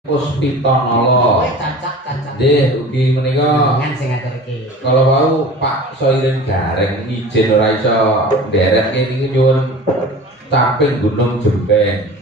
Puspita Nala. Nggih, ugi menika kalau wau Pak Soirin Gareng izin ora iso nderek niki nyuwun caping Gunung Jembeng,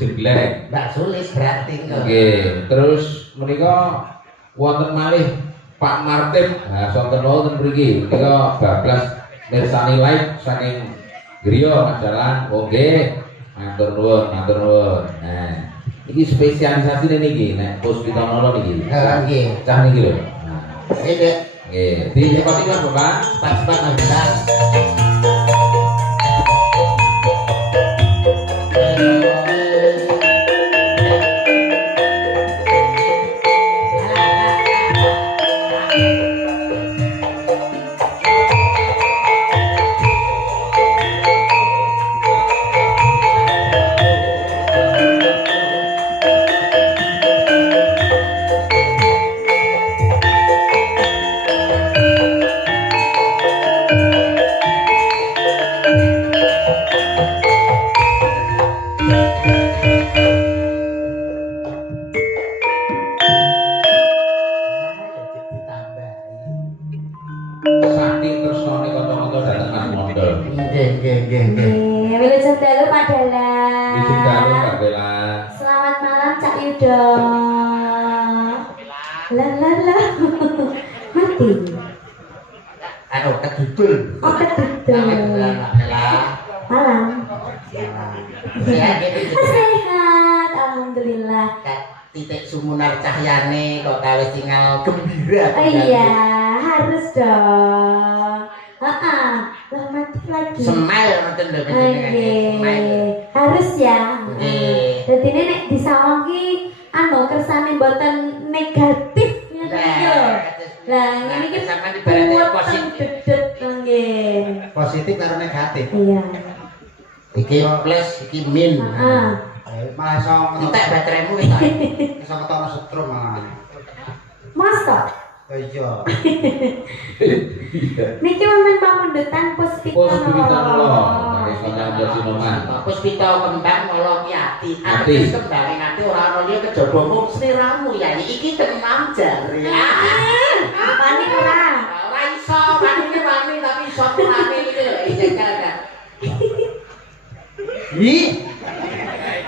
Jembleng. Mbak Sulis berarti kok. Nggih, terus menika wonten malih Pak Martin. Nah, sonten wonten mriki menika bablas mirsani live saking griya Mas Oh nggih, matur nuwun, matur nuwun. Nah, iki spesialisasi niki nek Puspita Nala niki. Nggih. Cah niki lho. Nggih. Nggih, dicepati Mas Bapak. Cepat-cepat Mas. Selamat malam Cak Yudo. Lah. Mati. Anu kedudul. Oh, kedudul. Malam. Sehat, alhamdulillah. Titik sumunar cahyane kok kawis tinggal gembira. Oh iya, harus dong. Lah mati lagi. Smile ngoten lho Nggih. Harus ya. Dadi nek disawang ki anu kersane mboten negatif ya. Lah ngene iki sampeyan ibaratnya positif. Nggih. Positif karo negatif. Iya. Iki plus, iki min. Malah iso entek bateraimu wis ta. iso ketara setrum malah. Masa? Iya. Niki wonten pamundutan Puspita Nala. Puspita kembang Nala ki ati. Ati kembang ati ora ana liya kejaba mung sliramu ya. Iki tenan jare. Wani ora? Ora iso, wani tapi iso kurane iki lho. Iya.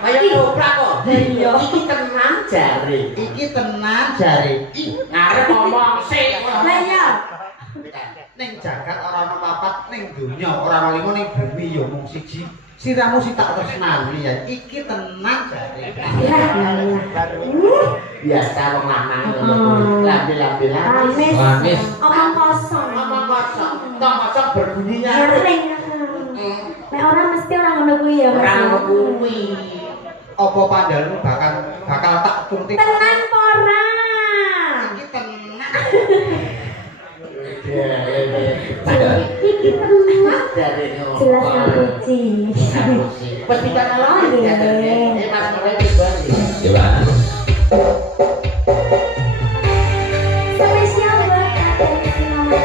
Kaya dobrak kok. Iya. Iki tenan jare. Iki tenan jare. Ngarep ngomong sik. Lah iya. Ning jagat ora ana papat ning donya, ora ana lima ning bumi ya mung siji. Siramu sing tak tresnani ya. Iki tenan jare. Biasa wong lanang ngono. Lambe-lambe Lamis. Omong kosong. Tok kosong berbunyinya. Garing. Nek ora mesti ora ngono kuwi ya. Ora ngono kuwi. Apa pandalmu bakal tak turuti. Tenan apa ora? Iki tenan. Iki tenan. Jelas ngapuci. Pas bicara lagi ya. Mas mulai dibalik. Ya, Pak. Spesial buat atensi mama.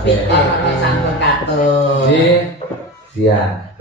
Piton ana santun katut. Nggih. Siap.